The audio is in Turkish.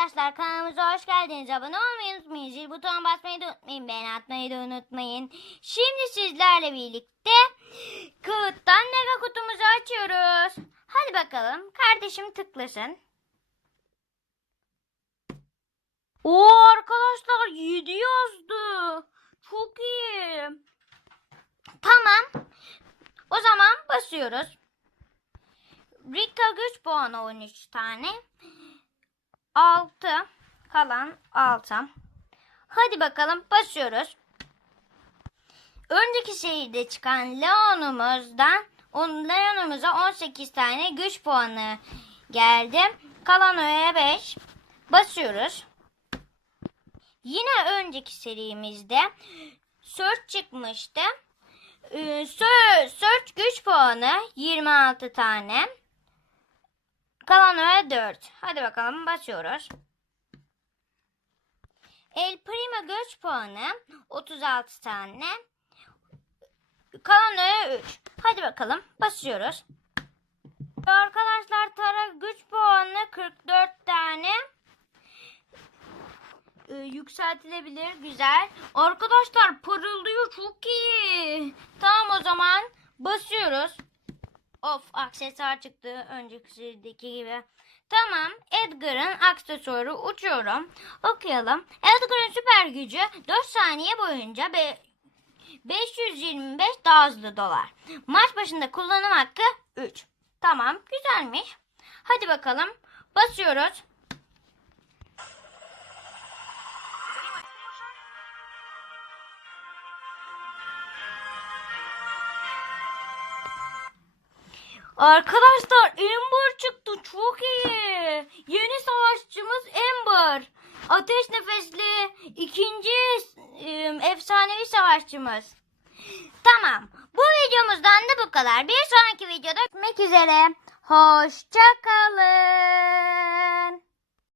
arkadaşlar kanalımıza hoş geldiniz. Abone olmayı unutmayın. Zil butonuna basmayı da unutmayın. Beğeni atmayı da unutmayın. Şimdi sizlerle birlikte kağıttan mega kutumuzu açıyoruz. Hadi bakalım. Kardeşim tıklasın. Oo arkadaşlar 7 yazdı. Çok iyi. Tamam. O zaman basıyoruz. Rika güç puanı 13 tane. 6 kalan 6. Hadi bakalım basıyoruz. Önceki seride çıkan Leon'umuzdan on, Leon'umuza 18 tane güç puanı geldi. Kalan öğe 5. Basıyoruz. Yine önceki serimizde Search çıkmıştı. Ee, Search güç puanı 26 tane. Kalan öğe 4. Hadi bakalım basıyoruz. El Primo göç puanı 36 tane. Kalan öğe 3. Hadi bakalım basıyoruz. Arkadaşlar Tara güç puanı 44 tane. Ee, yükseltilebilir güzel. Arkadaşlar parıldıyor çok iyi. Tamam o zaman basıyoruz. Of aksesuar çıktı önceki gibi. Tamam Edgar'ın aksesuarı uçuyorum. Okuyalım. Edgar'ın süper gücü 4 saniye boyunca be 525 daha hızlı dolar. Maç başında kullanım hakkı 3. Tamam güzelmiş. Hadi bakalım basıyoruz. Arkadaşlar Ember çıktı çok iyi. Yeni savaşçımız Ember. Ateş nefesli ikinci e, efsanevi savaşçımız. Tamam. Bu videomuzdan da bu kadar. Bir sonraki videoda görüşmek üzere. Hoşçakalın.